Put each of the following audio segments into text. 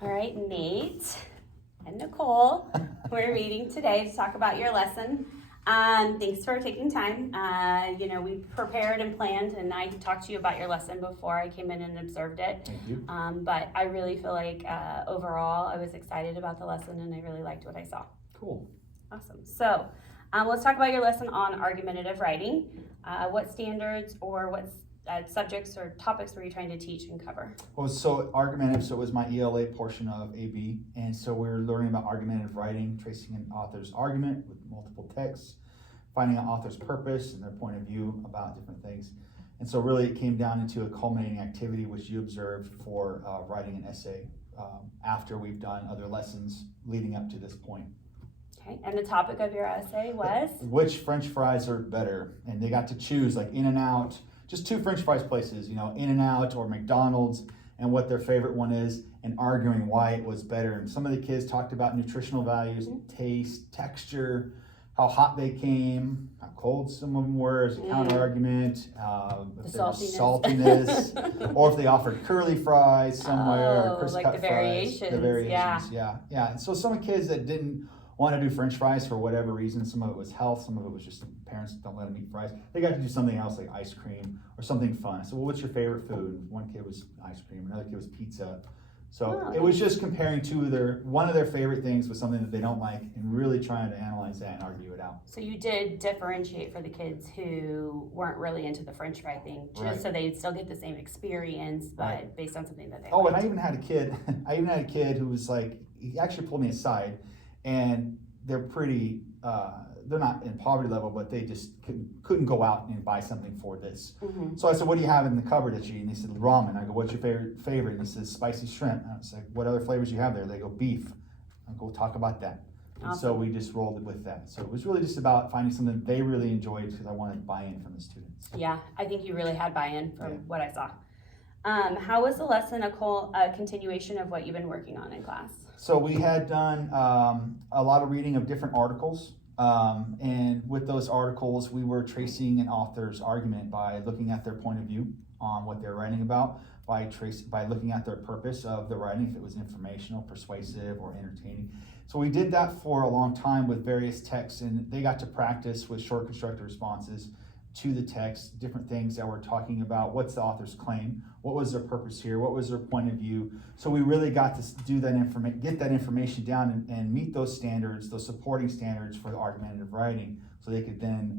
All right, Nate and Nicole, we're meeting today to talk about your lesson. Thanks for taking time. We prepared and planned, and I talked to you about your lesson before I came in and observed it. Thank you. But I really feel like overall I was excited about the lesson, and I really liked what I saw. Cool. Awesome. So let's talk about your lesson on argumentative writing. What standards or what subjects or topics were you trying to teach and cover? Well, so argumentative, so it was my ELA portion of AB, and so we were learning about argumentative writing, tracing an author's argument with multiple texts, finding an author's purpose and their point of view about different things. And so really it came down into a culminating activity which you observed for writing an essay after we've done other lessons leading up to this point. Okay, and the topic of your essay was? Which French fries are better? And they got to choose like In-N-Out, just two French fries places, In-N-Out or McDonald's, and what their favorite one is, and arguing why it was better. And some of the kids talked about nutritional values, taste, texture, how hot they came, how cold some of them were as a counter argument, if there was saltiness, or if they offered curly fries somewhere, or crisp like cut the fries. variations. The variations, yeah. And so some kids that didn't want to do French fries for whatever reason, some of it was health, some of it was just parents don't let them eat fries. They got to do something else like ice cream or something fun. So, well, what's your favorite food? One kid was ice cream, another kid was pizza. So it was just comparing one of their favorite things with something that they don't like, and really trying to analyze that and argue it out. So you did differentiate for the kids who weren't really into the French fry thing, just so they'd still get the same experience, but based on something that they liked. And I even had a kid who was like, he actually pulled me aside, and they're pretty, they're not in poverty level, but they just couldn't go out and buy something for this. Mm-hmm. So I said, what do you have in the cupboard that you eat? And they said, ramen. I go, what's your favorite? And he says, spicy shrimp. And I was like, what other flavors do you have there? They go, beef. I go, talk about that. And so we just rolled it with that. So it was really just about finding something they really enjoyed, because I wanted buy-in from the students. Yeah, I think you really had buy-in from what I saw. How was the lesson a continuation of what you've been working on in class? So we had done a lot of reading of different articles, and with those articles we were tracing an author's argument by looking at their point of view on what they're writing about, by looking at their purpose of the writing, if it was informational, persuasive, or entertaining. So we did that for a long time with various texts, and they got to practice with short constructed responses to the text, different things that we're talking about. What's the author's claim? What was their purpose here? What was their point of view? So we really got to do that get that information down and meet those standards, those supporting standards for the argumentative writing, so they could then,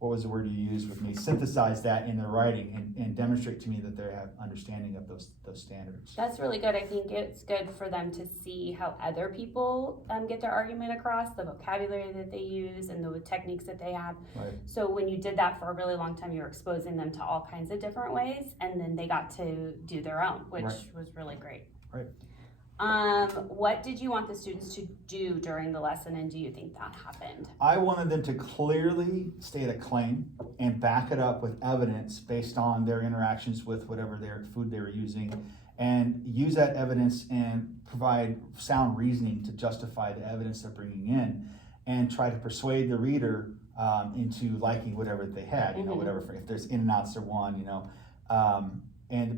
what was the word you used with me? Synthesize that in their writing and demonstrate to me that they have understanding of those standards. That's really good. I think it's good for them to see how other people get their argument across, the vocabulary that they use and the techniques that they have. Right. So when you did that for a really long time, you were exposing them to all kinds of different ways, and then they got to do their own, which was really great. Right. What did you want the students to do during the lesson, and do you think that happened? I wanted them to clearly state a claim and back it up with evidence based on their interactions with whatever their food they were using, and use that evidence and provide sound reasoning to justify the evidence they're bringing in, and try to persuade the reader into liking whatever they had, whatever, if there's In-N-Outs or one,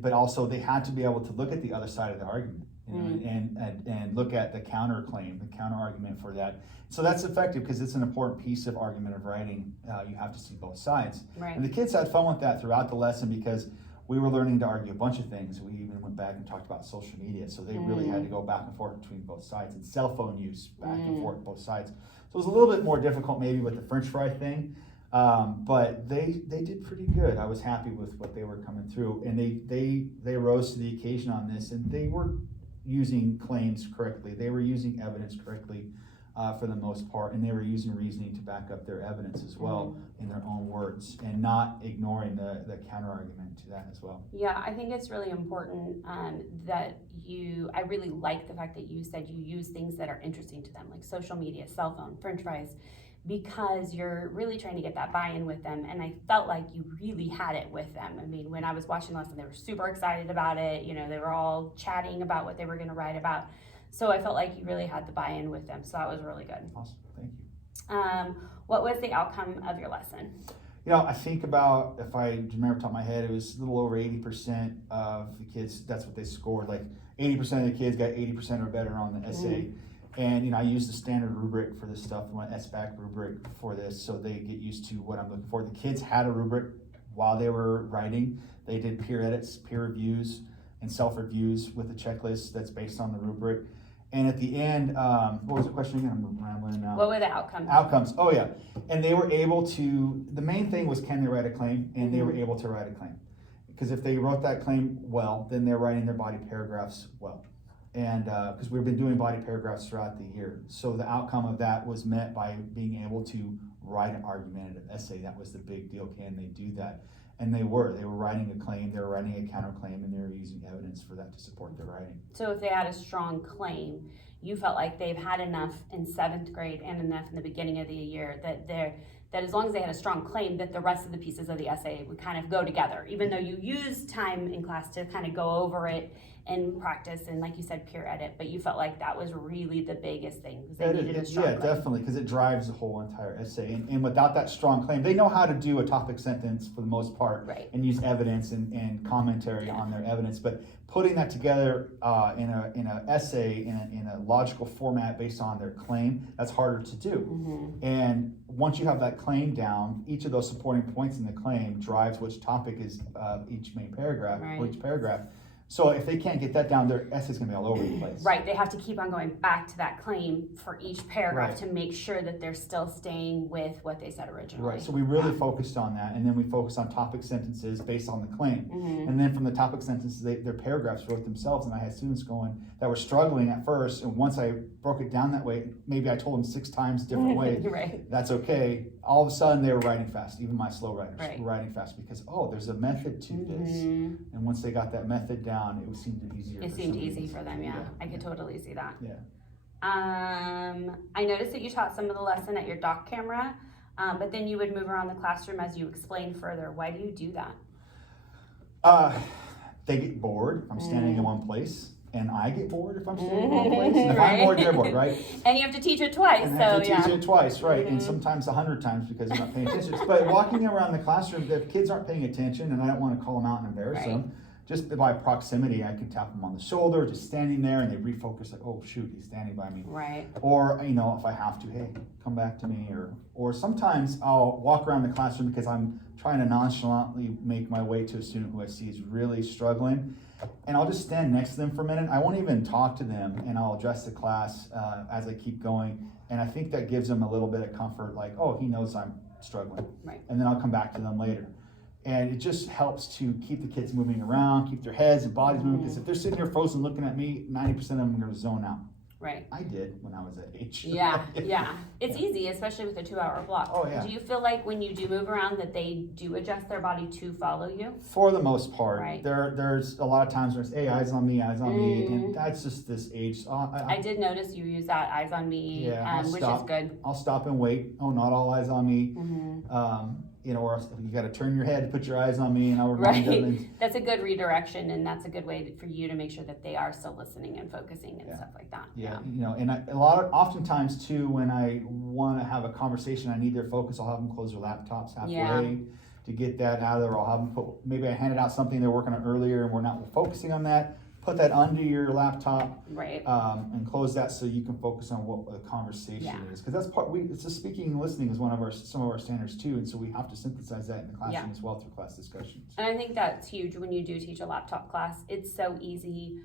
but also they had to be able to look at the other side of the argument. And look at the counterclaim, the counter argument for that. So that's effective because it's an important piece of argumentative writing. You have to see both sides. Right. And the kids had fun with that throughout the lesson because we were learning to argue a bunch of things. We even went back and talked about social media. So they really had to go back and forth between both sides, and cell phone use back and forth both sides. So it was a little bit more difficult maybe with the French fry thing. But they did pretty good. I was happy with what they were coming through, and they rose to the occasion on this, and they were using claims correctly. They were using evidence correctly for the most part, and they were using reasoning to back up their evidence as well in their own words, and not ignoring the counter argument to that as well. Yeah, I think it's really important that I really like the fact that you said you use things that are interesting to them, like social media, cell phone, French fries, because you're really trying to get that buy-in with them, and I felt like you really had it with them. I mean, when I was watching the lesson, they were super excited about it. They were all chatting about what they were going to write about. So I felt like you really had the buy-in with them. So that was really good. Awesome, thank you. What was the outcome of your lesson? I think about, if I remember off the top of my head, it was a little over 80% of the kids, that's what they scored. Like 80% of the kids got 80% or better on the essay. And I use the standard rubric for this stuff, my SBAC rubric for this, so they get used to what I'm looking for. The kids had a rubric while they were writing. They did peer edits, peer reviews, and self-reviews with a checklist that's based on the rubric. And at the end, what was the question again? I'm rambling now. What were the outcomes? Outcomes, oh yeah. And they were able to, the main thing was, can they write a claim? And they were able to write a claim. Because if they wrote that claim well, then they're writing their body paragraphs well. And because we've been doing body paragraphs throughout the year. So the outcome of that was met by being able to write an argumentative essay. That was the big deal. Can they do that? And they were writing a claim, they were writing a counterclaim, and they were using evidence for that to support their writing. So if they had a strong claim, you felt like they've had enough in 7th grade and enough in the beginning of the year that as long as they had a strong claim, that the rest of the pieces of the essay would kind of go together, even though you used time in class to kind of go over it and practice and, like you said, peer edit, but you felt like that was really the biggest thing, because they needed a strong claim. Definitely, because it drives the whole entire essay. And without that strong claim, they know how to do a topic sentence for the most part, right, and use evidence and commentary on their evidence. But putting that together in a essay in a logical format based on their claim, that's harder to do. And once you have that claim down, each of those supporting points in the claim drives which topic is each main paragraph, or each paragraph. So if they can't get that down, their essay's gonna be all over the place. Right, they have to keep on going back to that claim for each paragraph to make sure that they're still staying with what they said originally. Right, so we really focused on that, and then we focused on topic sentences based on the claim. And then from the topic sentences, their paragraphs wrote themselves, and I had students going that were struggling at first, and once I broke it down that way, maybe I told them 6 times different ways. That's okay. All of a sudden, they were writing fast. Even my slow writers were writing fast because, there's a method to this. And once they got that method down, it seemed easier. It seemed easy for them, I could totally see that. Yeah. I noticed that you taught some of the lesson at your dock camera, but then you would move around the classroom as you explained further. Why do you do that? They get bored. I'm standing in one place. And I get bored if I'm standing in one place. And if I'm bored, they're bored, right? And you have to teach it twice. And I have to teach it twice, right? And sometimes 100 times because they're not paying attention. But walking around the classroom, if kids aren't paying attention, and I don't want to call them out and embarrass them, just by proximity, I can tap them on the shoulder, just standing there, and they refocus, like, oh shoot, he's standing by me. Right. Or, if I have to, hey, come back to me. Or sometimes I'll walk around the classroom because I'm trying to nonchalantly make my way to a student who I see is really struggling. And I'll just stand next to them for a minute. I won't even talk to them, and I'll address the class as I keep going. And I think that gives them a little bit of comfort, like, oh, he knows I'm struggling. Right. And then I'll come back to them later. And it just helps to keep the kids moving around, keep their heads and bodies moving, because if they're sitting here frozen looking at me, 90% of them are going to zone out. Right. I did when I was that age. Yeah. It's easy, especially with a 2-hour block. Oh, yeah. Do you feel like when you do move around that they do adjust their body to follow you? For the most part. Right. There's a lot of times where it's, hey, eyes on me, and that's just this age. I did notice you use that eyes on me, which is good. I'll stop and wait. Oh, not all eyes on me. Or you got to turn your head to put your eyes on me, and I'll remind them. That's a good redirection, and that's a good way for you to make sure that they are still listening and focusing and stuff like that. Yeah. And oftentimes too, when I want to have a conversation, I need their focus. I'll have them close their laptops halfway to get that out of there. I'll have them maybe I handed out something they're working on earlier, and we're not focusing on that. Put that under your laptop, and close that so you can focus on what the conversation is. Because that's it's the speaking and listening is some of our standards too, and so we have to synthesize that in the classroom as well through class discussions. And I think that's huge when you do teach a laptop class. It's so easy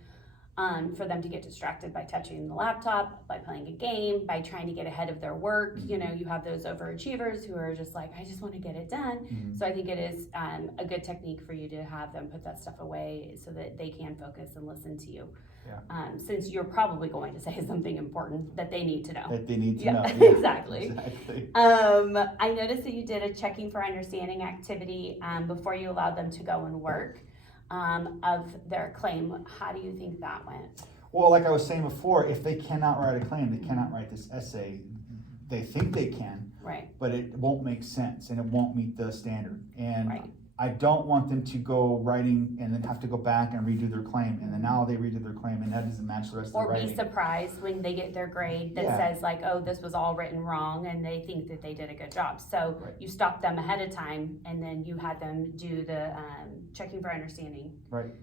for them to get distracted by touching the laptop, by playing a game, by trying to get ahead of their work. You have those overachievers who are just like, I just want to get it done. So I think it is a good technique for you to have them put that stuff away so that they can focus and listen to you. Since you're probably going to say something important that they need to know. That they need to know. Exactly. I noticed that you did a checking for understanding activity before you allowed them to go and work. Of their claim. How do you think that went? Well, like I was saying before, if they cannot write a claim, they cannot write this essay. They think they can, but it won't make sense and it won't meet the standard. And I don't want them to go writing and then have to go back and redo their claim, and then now they redo their claim and that doesn't match the rest of the Or writing. be surprised when they get their grade that Yeah. says like, oh, this was all written wrong, and they think that they did a good job. So Right. you stopped them ahead of time, and then you had them do the checking for understanding. Right.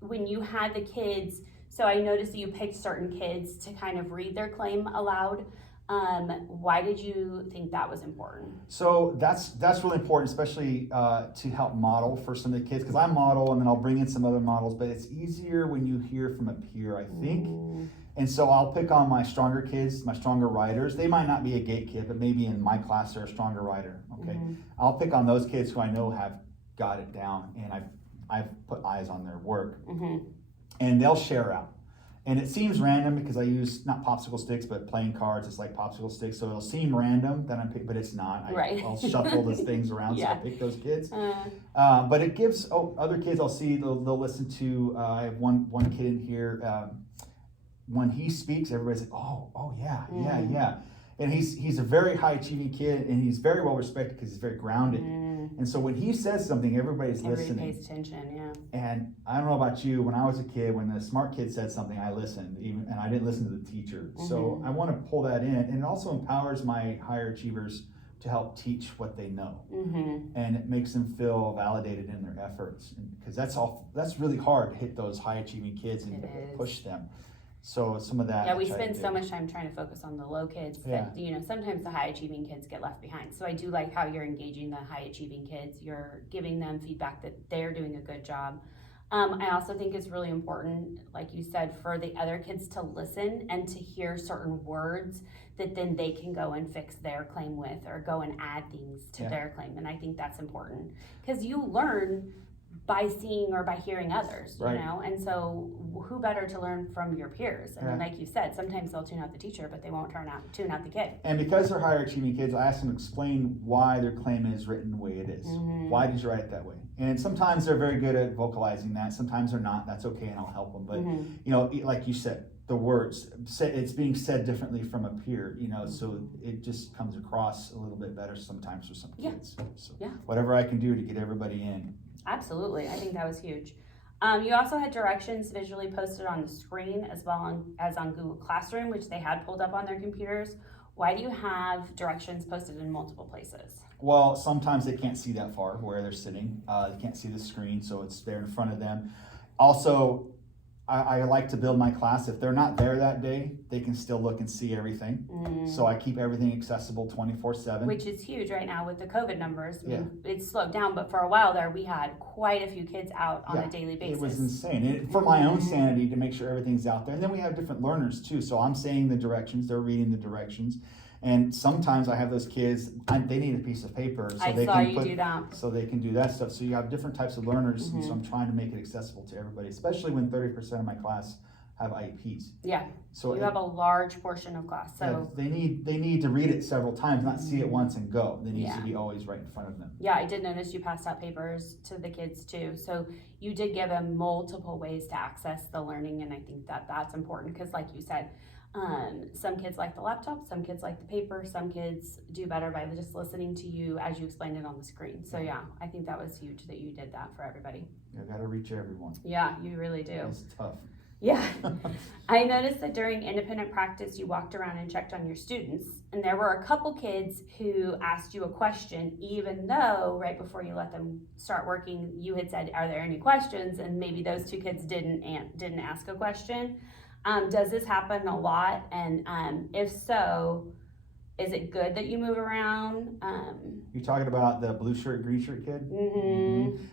When you had the kids, so I noticed that you picked certain kids to kind of read their claim aloud. Why did you think that was important? So that's really important, especially to help model for some of the kids, because I model and then I'll bring in some other models, but it's easier when you hear from a peer, I think. And so I'll pick on my stronger kids, my stronger writers. They might not be a gate kid, but maybe in my class they're a stronger writer. Okay, I'll pick on those kids who I know have got it down, and I've put eyes on their work, and they'll share out. And it seems random because I use not popsicle sticks, but playing cards. It's like popsicle sticks, so it'll seem random that I'm pick, but it's not. I'll shuffle those things around, so I pick those kids. But it gives other kids. I'll see they'll listen to. I have one kid in here. When he speaks, everybody's like, oh yeah, yeah. And he's a very high achieving kid, and he's very well respected because he's very grounded. And so when he says something, everybody's listening. Everybody pays attention, yeah. And I don't know about you, when I was a kid, when the smart kid said something, I listened, and I didn't listen to the teacher. So I want to pull that in, and it also empowers my higher achievers to help teach what they know, and it makes them feel validated in their efforts, because that's really hard to hit those high achieving kids and push them. So some of that. Yeah, we spend so much time trying to focus on the low kids that, sometimes the high achieving kids get left behind. So I do like how you're engaging the high achieving kids. You're giving them feedback that they're doing a good job. I also think it's really important, like you said, for the other kids to listen and to hear certain words that then they can go and fix their claim with, or go and add things to their claim. And I think that's important, because you learn by seeing or by hearing others, you know, and so who better to learn from your peers? I mean, like you said, sometimes they'll tune out the teacher, but they won't tune out the kid. And because they're higher achieving kids, I ask them to explain why their claim is written the way it is. Why did you write it that way? And sometimes they're very good at vocalizing that. Sometimes they're not. That's okay, and I'll help them. But like you said, the words, it's being said differently from a peer, so it just comes across a little bit better sometimes for some kids. So whatever I can do to get everybody in. Absolutely. I think that was huge. You also had directions visually posted on the screen as well as on Google Classroom, which they had pulled up on their computers. Why do you have directions posted in multiple places? Well, sometimes they can't see that far where they're sitting. They can't see the screen, so it's there in front of them. Also, I like to build my class. If they're not there that day, they can still look and see everything. So I keep everything accessible 24/7. Which is huge right now with the COVID numbers. I mean, it's slowed down, but for a while there, we had quite a few kids out on a daily basis. It was insane. For my own sanity, to make sure everything's out there. And then we have different learners too. So I'm saying the directions, they're reading the directions. And sometimes I have those kids, they need a piece of paper so they can do that stuff. So you have different types of learners, and so I'm trying to make it accessible to everybody, especially when 30% of my class have IEPs. Yeah. So you have a large portion of class. So they need to read it several times, not see it once and go. They need to be always right in front of them. Yeah, I did notice you passed out papers to the kids too. So you did give them multiple ways to access the learning, and I think that's important, because like you said, some kids like the laptop, some kids like the paper, some kids do better by just listening to you as you explained it on the screen. So yeah, I think that was huge that you did that for everybody. You gotta reach everyone. Yeah, you really do. It's tough. Yeah. I noticed that during independent practice, you walked around and checked on your students, and there were a couple kids who asked you a question, even though right before you let them start working, you had said, "Are there any questions?" And maybe those two kids didn't ask a question. Does this happen a lot? And if so, is it good that you move around? You're talking about the blue shirt, green shirt kid?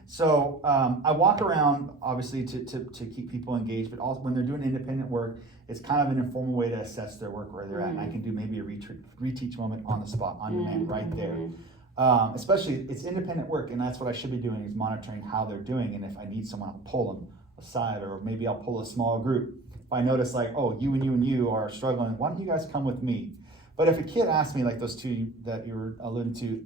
So I walk around, obviously, to keep people engaged, but also when they're doing independent work, it's kind of an informal way to assess their work, where they're at. And I can do maybe a reteach moment on the spot, on demand, right there. Especially, it's independent work, and that's what I should be doing, is monitoring how they're doing. And if I need someone, I'll pull them aside, or maybe I'll pull a small group. If I notice, like, oh, you and you are struggling, why don't you guys come with me? But if a kid asks me, like those two that you were alluding to,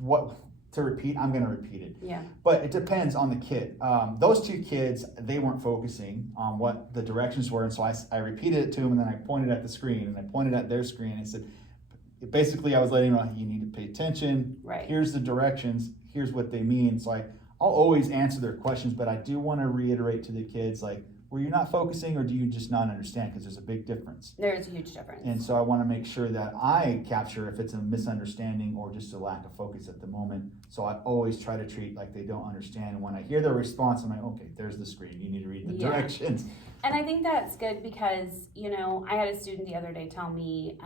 what to repeat, I'm going to repeat it. Yeah. But it depends on the kid. Those two kids, they weren't focusing on what the directions were, and so I repeated it to them, and then I pointed at the screen, and I pointed at their screen, and I said, basically, I was letting them know, you need to pay attention. Right. Here's the directions. here's what they mean. So I'll always answer their questions, but I do want to reiterate to the kids, like, were you not focusing or do you just not understand? Because there's a big difference. There's a huge difference. And so I want to make sure that I capture if it's a misunderstanding or just a lack of focus at the moment. So I always try to treat like they don't understand. And when I hear their response, I'm like, okay, there's the screen. You need to read the directions. And I think that's good because, you know, I had a student the other day tell me,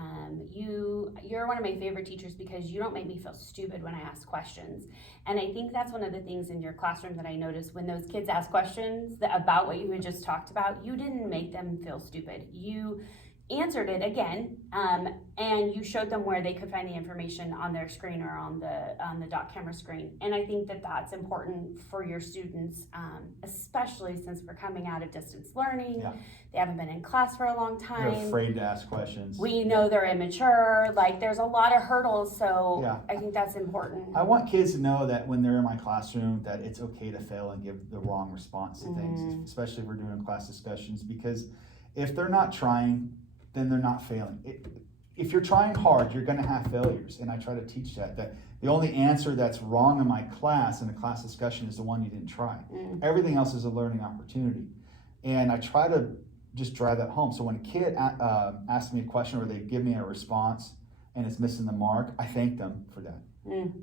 you're one of my favorite teachers because you don't make me feel stupid when I ask questions. And I think that's one of the things in your classroom that I noticed when those kids ask questions about what you had just talked about, you didn't make them feel stupid. You answered it again, and you showed them where they could find the information on their screen or on the dot camera screen. And I think that that's important for your students, especially since we're coming out of distance learning. Yeah. They haven't been in class for a long time. They're afraid to ask questions. We know they're immature. Like, there's a lot of hurdles, so Yeah. I think that's important. I want kids to know that when they're in my classroom that it's okay to fail and give the wrong response to things, especially if we're doing class discussions, because if they're not trying, then they're not failing. If you're trying hard, you're going to have failures, and I try to teach that the only answer that's wrong in my class in a class discussion is the one you didn't try. Everything else is a learning opportunity, and I try to just drive that home. So when a kid asks me a question or they give me a response and it's missing the mark, I thank them for that.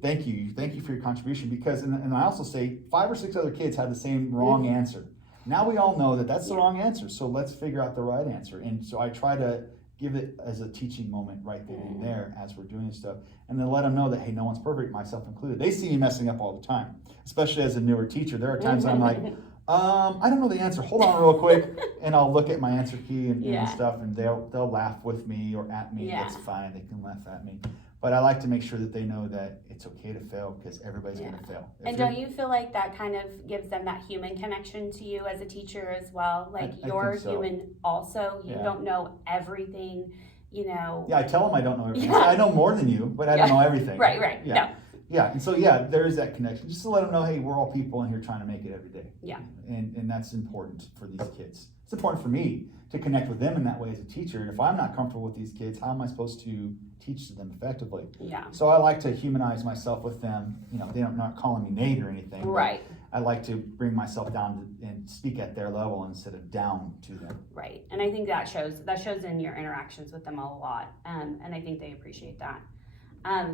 Thank you for your contribution, because and I also say 5 or 6 other kids had the same wrong answer. Now we all know that that's the wrong answer, so let's figure out the right answer. And so I try to give it as a teaching moment right then and there as we're doing stuff, and then let them know that, hey, no one's perfect, myself included. They see me messing up all the time, especially as a newer teacher. There are times I'm like, I don't know the answer, hold on real quick, and I'll look at my answer key and stuff, and they'll laugh with me or at me. It's fine, they can laugh at me. But I like to make sure that they know that it's okay to fail, because everybody's going to fail. And don't you feel like that kind of gives them that human connection to you as a teacher as well? Like, you're human also. You don't know everything, you know. Yeah, I tell them I don't know everything. I know more than you, but I don't know everything. Right. Yeah. No. Yeah, and so there is that connection. Just to let them know, hey, we're all people and here trying to make it every day. Yeah. And that's important for these kids. It's important for me to connect with them in that way as a teacher. And if I'm not comfortable with these kids, how am I supposed to teach them effectively? Yeah. So I like to humanize myself with them. You know, they're not calling me Nate or anything. Right. I like to bring myself down and speak at their level instead of down to them. Right. And I think that shows in your interactions with them a lot. And I think they appreciate that.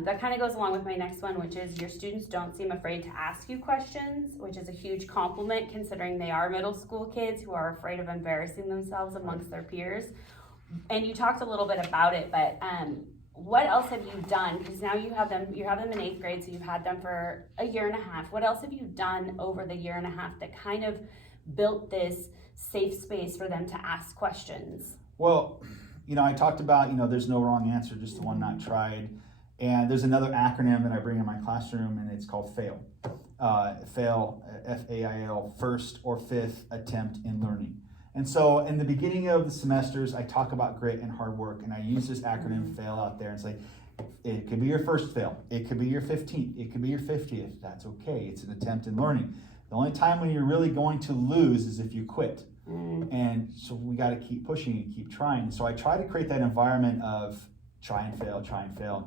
That kind of goes along with my next one, which is your students don't seem afraid to ask you questions, which is a huge compliment considering they are middle school kids who are afraid of embarrassing themselves amongst their peers. And you talked a little bit about it, but what else have you done? Because now you have them in 8th grade, so you've had them for a year and a half. What else have you done over the year and a half that kind of built this safe space for them to ask questions? Well, you know, I talked about, you know, there's no wrong answer, just the one not tried. And there's another acronym that I bring in my classroom, and it's called FAIL. FAIL, F-A-I-L, first or fifth attempt in learning. And so in the beginning of the semesters, I talk about grit and hard work, and I use this acronym FAIL out there and say, it could be your first fail, it could be your 15th, it could be your 50th, that's okay, it's an attempt in learning. The only time when you're really going to lose is if you quit. And so we got to keep pushing and keep trying. So I try to create that environment of try and fail,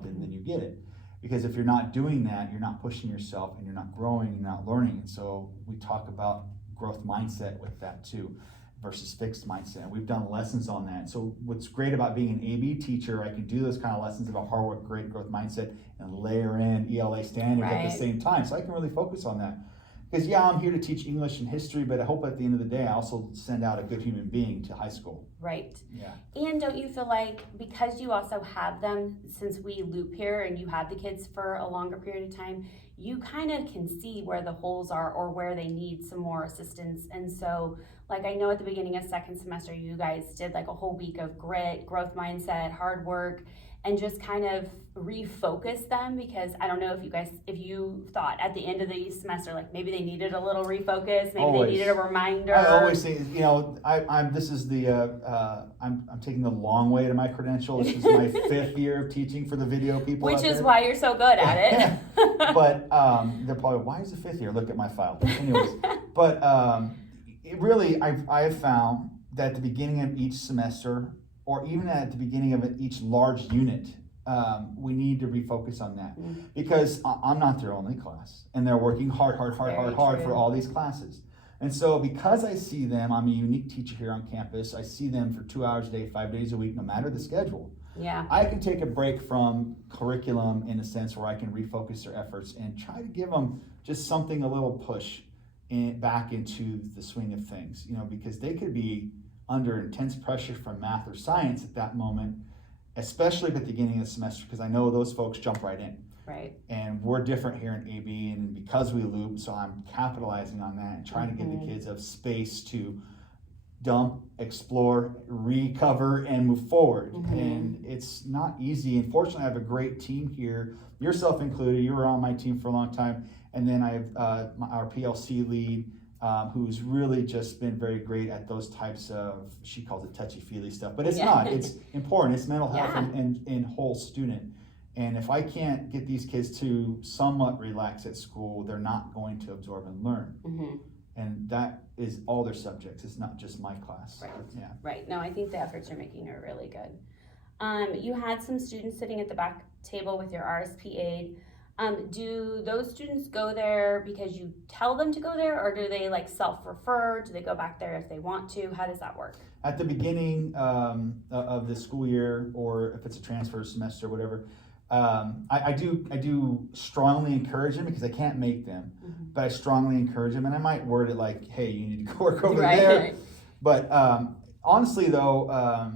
and then you get it. Because if you're not doing that, you're not pushing yourself, and you're not growing, you're not learning. And so we talk about growth mindset with that too, versus fixed mindset. And we've done lessons on that. So what's great about being an AB teacher, I can do those kind of lessons about hard work, great growth mindset, and layer in ELA standards at the same time. So I can really focus on that. Because I'm here to teach English and history, but I hope at the end of the day, I also send out a good human being to high school. Right. Yeah. And don't you feel like, because you also have them, since we loop here and you have the kids for a longer period of time, you kind of can see where the holes are or where they need some more assistance. And so, like, I know at the beginning of second semester, you guys did like a whole week of grit, growth mindset, hard work, and just kind of refocus them, because I don't know if you thought at the end of the semester, like maybe they needed a little refocus, maybe they needed a reminder. I always think, you know, I'm taking the long way to my credential. This is my 5th year of teaching for the video people. Which is why you're so good at it. But they're probably, why is it 5th year? Look at my file. Anyways, but it really, I have found that at the beginning of each semester, or even at the beginning of each large unit, we need to refocus on that Mm-hmm. because I'm not their only class, and they're working hard Very for true. all these classes. And so because I see them, I'm a unique teacher here on campus. I see them for 2 hours a day, 5 days a week, no matter the schedule. Yeah. I can take a break from curriculum in a sense where I can refocus their efforts and try to give them just something, a little push back into the swing of things, because they could be under intense pressure from math or science at that moment, especially at the beginning of the semester, because I know those folks jump right in. Right. And we're different here in AB, and because we loop, so I'm capitalizing on that and trying to give the kids a space to dump, explore, recover, and move forward. And it's not easy. And fortunately, I have a great team here, yourself included. You were on my team for a long time. And then I have our PLC lead, who's really just been very great at those types of, she calls it touchy-feely stuff, but it's not. It's important. It's mental health and whole student. And if I can't get these kids to somewhat relax at school, they're not going to absorb and learn. And that is all their subjects. It's not just my class. Right. Yeah. Right. No, I think the efforts you're making are really good. You had some students sitting at the back table with your RSP aide. Do those students go there because you tell them to go there, or do they self-refer? Do they go back there if they want to? How does that work? At the beginning of the school year, or if it's a transfer semester, whatever, I do strongly encourage them because I can't make them, but I strongly encourage them, and I might word it like, hey, you need to go work over there. But honestly though,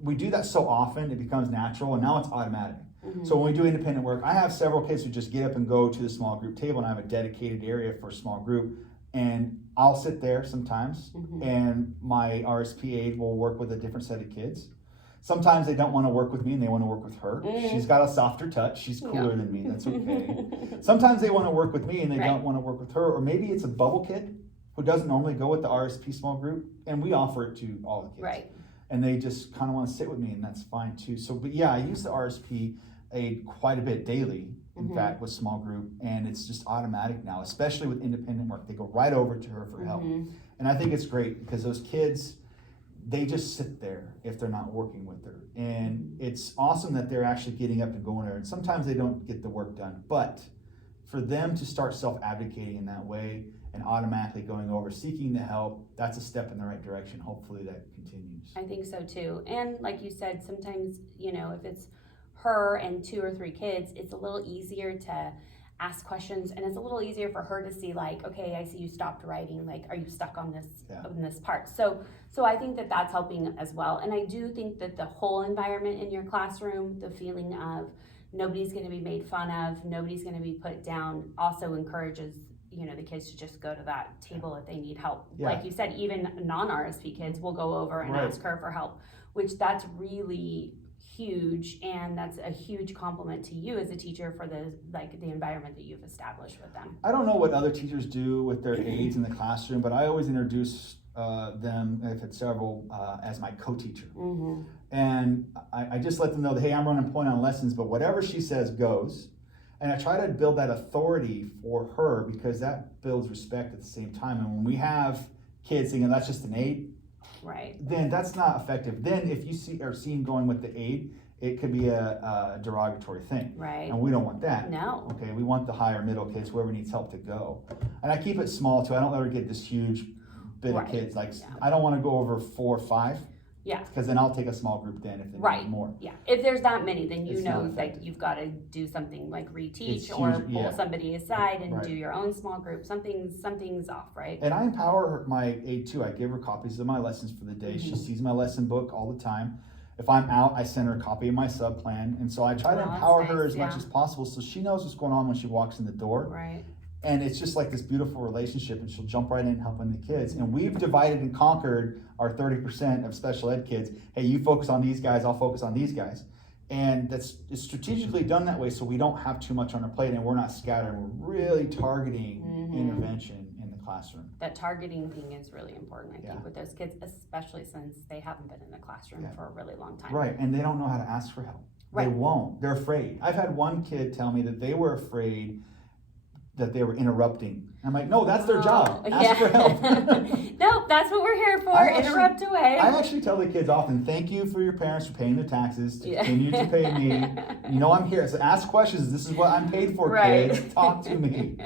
we do that so often, it becomes natural, and now it's automatic. So when we do independent work, I have several kids who just get up and go to the small group table, and I have a dedicated area for a small group, and I'll sit there sometimes, and my RSP aide will work with a different set of kids. Sometimes they don't want to work with me and they want to work with her. She's got a softer touch. She's cooler than me. That's okay. Sometimes they want to work with me and they don't want to work with her. Or maybe it's a bubble kid who doesn't normally go with the RSP small group, and we offer it to all the kids. Right. And they just kind of want to sit with me, and that's fine too. So, but yeah, I use the RSP aid quite a bit daily, in fact, with small group, and it's just automatic now, especially with independent work. They go right over to her for help. And I think it's great because those kids, they just sit there if they're not working with her. And it's awesome that they're actually getting up and going there. And sometimes they don't get the work done, but for them to start self-advocating in that way and automatically going over, seeking the help, that's a step in the right direction. Hopefully that continues. I think so too. And like you said, sometimes, if it's her and 2 or 3 kids, it's a little easier to ask questions, and it's a little easier for her to see okay, I see you stopped writing, are you stuck on this part? So I think that that's helping as well. And I do think that the whole environment in your classroom, the feeling of nobody's going to be made fun of, nobody's going to be put down, also encourages the kids to just go to that table if they need help. Like you said, even non-RSP kids will go over and ask her for help, which that's really huge, and that's a huge compliment to you as a teacher for the environment that you've established with them. I don't know what other teachers do with their aides in the classroom, but I always introduce them, if it's several, as my co-teacher. And I just let them know that, hey, I'm running point on lessons, but whatever she says goes. And I try to build that authority for her because that builds respect at the same time. And when we have kids thinking that's just an aide, then that's not effective. Then if you are seen going with the aide, it could be a derogatory thing. And we don't want that. No. Okay, we want the higher middle kids, whoever needs help, to go. And I keep it small too. I don't let her get this huge bit of kids. I don't want to go over 4 or 5. Because then I'll take a small group then if they need more. If there's that many, then you know that you've got to do something like reteach or pull somebody aside and do your own small group. Something's off, right? And I empower my aide too. I give her copies of my lessons for the day. She sees my lesson book all the time. If I'm out, I send her a copy of my sub plan. And so I try to empower her as much as possible so she knows what's going on when she walks in the door. And it's just like this beautiful relationship, and she'll jump right in helping the kids. And we've divided and conquered our 30% of special ed kids. Hey, you focus on these guys, I'll focus on these guys. And it's strategically done that way so we don't have too much on our plate and we're not scattered. We're really targeting intervention in the classroom. That targeting thing is really important, I think, with those kids, especially since they haven't been in the classroom for a really long time. And they don't know how to ask for help. They won't. They're afraid. I've had one kid tell me that they were afraid that they were interrupting. I'm like, no, that's their job. Ask for help. No, that's what we're here for. Interrupt away. I actually tell the kids often, thank you for your parents for paying their taxes, to continue to pay me. You know I'm here. So ask questions. This is what I'm paid for, kids. Talk to me.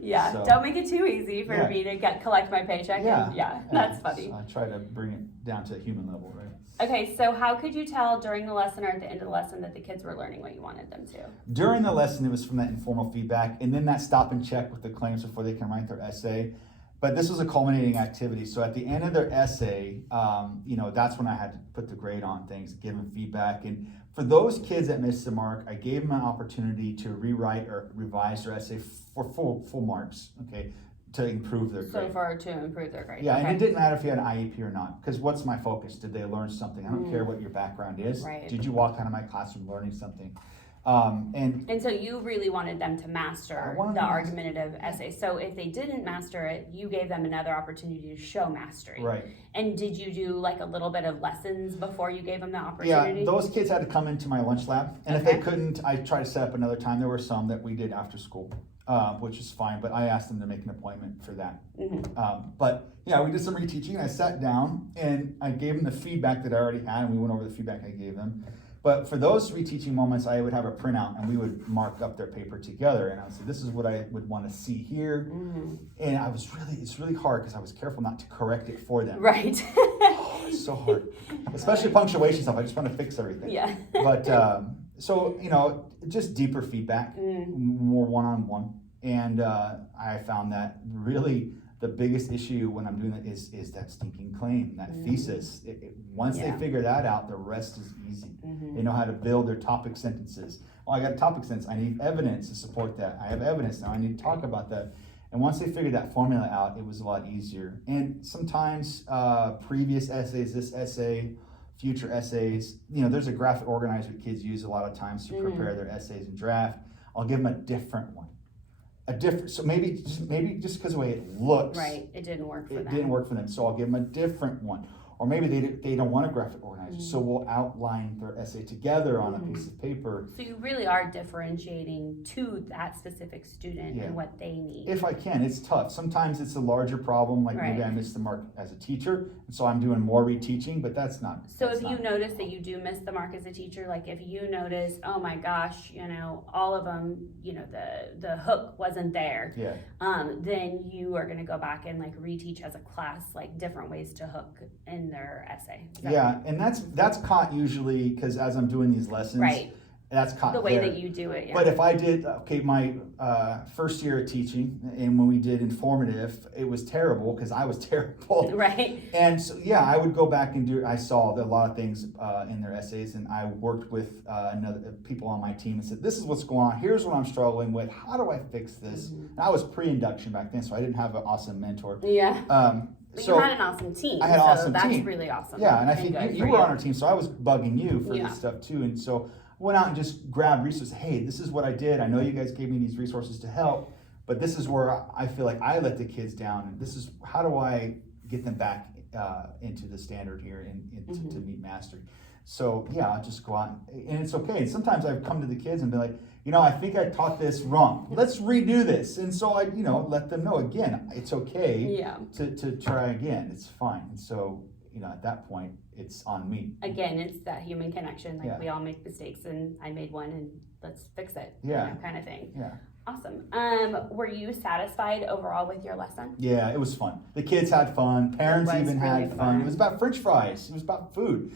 Yeah, so, don't make it too easy for me to collect my paycheck. Yeah, that's funny. So I try to bring it down to a human level, right? Okay, so how could you tell during the lesson or at the end of the lesson that the kids were learning what you wanted them to? During the lesson, it was from that informal feedback, and then that stop and check with the claims before they can write their essay. But this was a culminating activity. So at the end of their essay, that's when I had to put the grade on things, give them feedback. And for those kids that missed the mark, I gave them an opportunity to rewrite or revise their essay for full marks, okay, to improve their grade. So far to improve their grade. Yeah, okay. And it didn't matter if you had an IEP or not, because what's my focus? Did they learn something? I don't care what your background is. Right. Did you walk out of my classroom learning something? And so you really wanted them to master the argumentative essay. So if they didn't master it, you gave them another opportunity to show mastery. Right. And did you do like a little bit of lessons before you gave them the opportunity? Yeah, those kids had to come into my lunch lab. And if they couldn't, I tried to set up another time. There were some that we did after school, which is fine. But I asked them to make an appointment for that. But yeah, we did some reteaching. I sat down and I gave them the feedback that I already had. And we went over the feedback I gave them. But for those reteaching moments, I would have a printout and we would mark up their paper together. And I would say, this is what I would want to see here. And it's really hard because I was careful not to correct it for them. Right. It's so hard. Especially punctuation stuff. I just want to fix everything. Yeah. But, just deeper feedback, more one-on-one. And I found that really the biggest issue when I'm doing that is that stinking claim, that thesis. Once they figure that out, the rest is easy. They know how to build their topic sentences. Oh, I got a topic sentence. I need evidence to support that. I have evidence now. I need to talk about that. And once they figured that formula out, it was a lot easier. And sometimes previous essays, this essay, future essays, there's a graphic organizer kids use a lot of times to prepare their essays and draft. I'll give them a different one. So maybe just because of the way it looks, right, it didn't work for them. It didn't work for them, so I'll give them a different one. Or maybe they don't want a graphic organizer, so we'll outline their essay together on a piece of paper. So you really are differentiating to that specific student and what they need. If I can, it's tough. Sometimes it's a larger problem, like maybe I missed the mark as a teacher, and so I'm doing more reteaching, but that's not. So if you notice that you do miss the mark as a teacher, like if you notice, oh my gosh, all of them, the hook wasn't there, then you are going to go back and like reteach as a class, like different ways to hook in their essay. And that's caught usually because as I'm doing these lessons, that's caught the way that you do it. But if I did, my first year of teaching, and when we did informative, it was terrible because I was terrible. Right. And so, I would go back and I saw a lot of things in their essays, and I worked with people on my team and said, this is what's going on. Here's what I'm struggling with. How do I fix this? And I was pre-induction back then, so I didn't have an awesome mentor. Yeah. But you had an awesome team. I had an awesome team. That's really awesome. Yeah, and I think you were on our team, so I was bugging you for this stuff too. And so I went out and just grabbed resources. Hey, this is what I did. I know you guys gave me these resources to help, but this is where I feel like I let the kids down. And this is, how do I get them back into the standard here and to meet mastery? So I'll just go out and it's okay. And sometimes I've come to the kids and be like, I think I taught this wrong. Let's redo this. And so I, let them know again, it's okay to try again. It's fine. And so, at that point, it's on me. Again, it's that human connection. Like we all make mistakes and I made one and let's fix it. Kind of thing. Yeah. Awesome. Were you satisfied overall with your lesson? Yeah, it was fun. The kids had fun. Parents even had fun. It was about French fries. It was about food.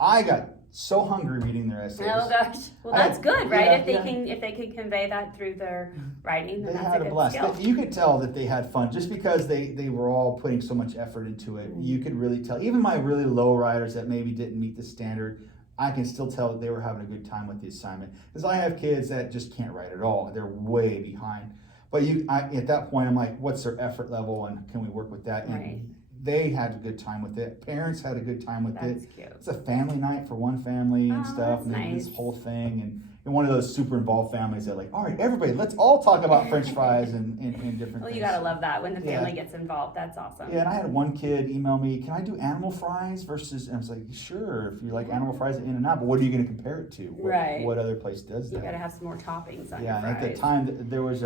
I got so hungry reading their essays. Oh gosh. Well, that's good, right? If they can convey that through their writing, then that's a good blast. skill. You could tell that they had fun just because they were all putting so much effort into it. You could really tell. Even my really low writers that maybe didn't meet the standard, I can still tell that they were having a good time with the assignment. Because I have kids that just can't write at all. They're way behind. But at that point, I'm like, what's their effort level and can we work with that? And they had a good time with it. Parents had a good time with it. Cute. It's a family night for one family and stuff. And nice. this whole thing. And one of those super involved families that like, all right, everybody, let's all talk about French fries and different Well, things. you gotta love that when the family Yeah. gets involved. That's awesome. Yeah, and I had one kid email me, can I do animal fries versus, and I was like, sure, if you like animal fries at In-N-Out, but what are you gonna compare it to? Right. What other place does You that? gotta have some more toppings on Yeah, your and fries. at the time, there was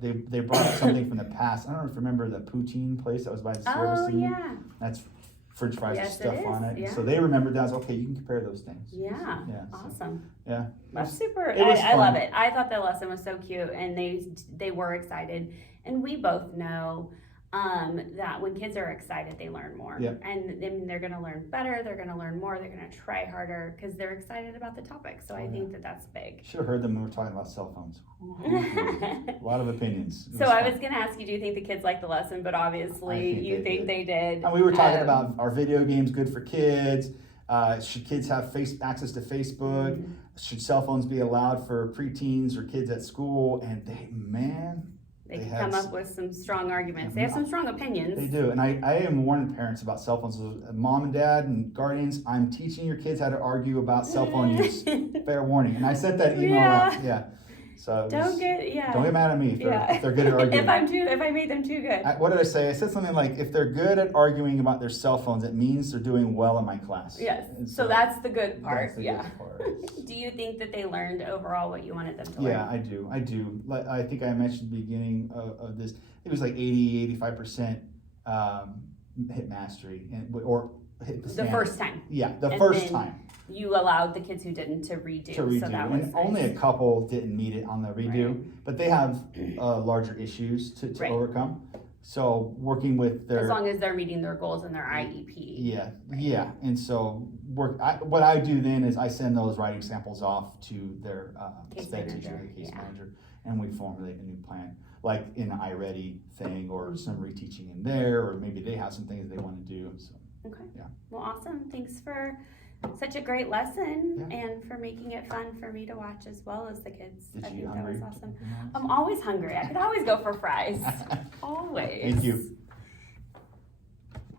they brought up something from the past. I don't know if you remember the poutine place that was by the service. Oh, yeah. That's French fries Yes, with it stuff on is, it. yeah. So they remembered that. I was okay, you can compare those things. Yeah. Yeah. So, Awesome. yeah. That's super. it was I love fun. it. I thought the lesson was so cute, and they were excited. And we both know that when kids are excited, they learn more. Yep. And then they're going to learn better. They're going to learn more. They're going to try harder because they're excited about the topic. So I think that that's big. Should have heard them when we were talking about cell phones. A lot of opinions. It So I fun. was going to ask you, do you think the kids liked the lesson? But I obviously, think you they think did. they did. And we were talking about are video games good for kids? Should kids have access to Facebook? Mhm. Should cell phones be allowed for preteens or kids at school? And They They can had come s- up with some strong arguments. Yeah, They have some strong opinions. they do. And I am warning parents about cell phones. So, mom and dad and guardians, I'm teaching your kids how to argue about cell phone use. Fair warning. And I sent that email out. Yeah. So it was- Don't get mad at me if they're good at arguing. if I made them too good. What did I say? I said something like, if they're good at arguing about their cell phones, it means they're doing well in my class. Yes. And So that's the good part. that's the Yeah. good part. Do you think that they learned overall what you wanted them to learn? Yeah, I do. Like, I think I mentioned at the beginning of this, it was like 85% hit mastery or hit the The standard. first time Yeah, the And first then time you allowed the kids who didn't to redo. to redo. So that was And only a nice. couple didn't meet it on the redo, Right. but they have larger issues to Right. overcome. So working with their As long as they're meeting their goals in their IEP. Yeah, Right. yeah, and so what I do then is I send those writing samples off to their Case sped teacher, manager, the case yeah. manager, and we formulate a new plan, like in an iReady thing or some reteaching in there, or maybe they have some things they want to do. So Okay. Yeah. Well, awesome. Thanks for such a great lesson Yeah. and for making it fun for me to watch as well as the kids. did I you think get that hungry? was awesome. I'm always hungry. I could always go for fries. Always. Thank you.